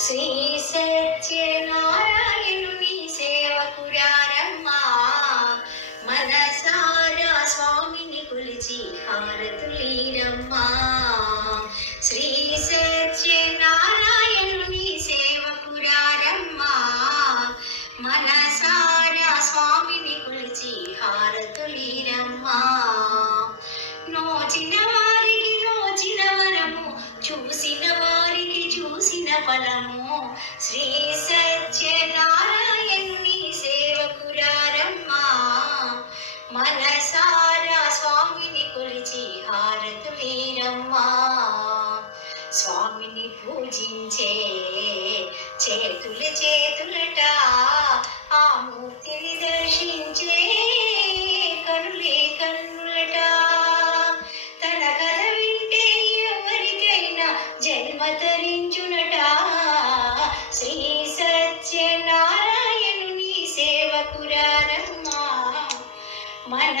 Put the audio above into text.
శ్రీ సత్యనారాయణుని సేవకురారమ్మా, మనసారా స్వామిని కొలిచి హారతులీరమ్మా. శ్రీ సత్యనారాయణుని సేవకురారమ్మా, మనసారా స్వామిని కొలిచి హారతులీరమ్మా. నోచిన వారికి నోచిన వరము, చూసిన వారికి చూసిన ఫలము. శ్రీ సత్యనారాయణుని సేవకురారమ్మా, మనసారా స్వామిని కొలిచి హారతులీరమ్మా. స్వామిని పూజించే చేతులు చేతులట, ఆ మూర్తిని దర్శించే కనులే కన్నులట. తన కథ వింటే ఎవరికైనా జన్మ తరించునట. శ్రీ సత్యనారాయణుని సేవకురారమ్మా, మన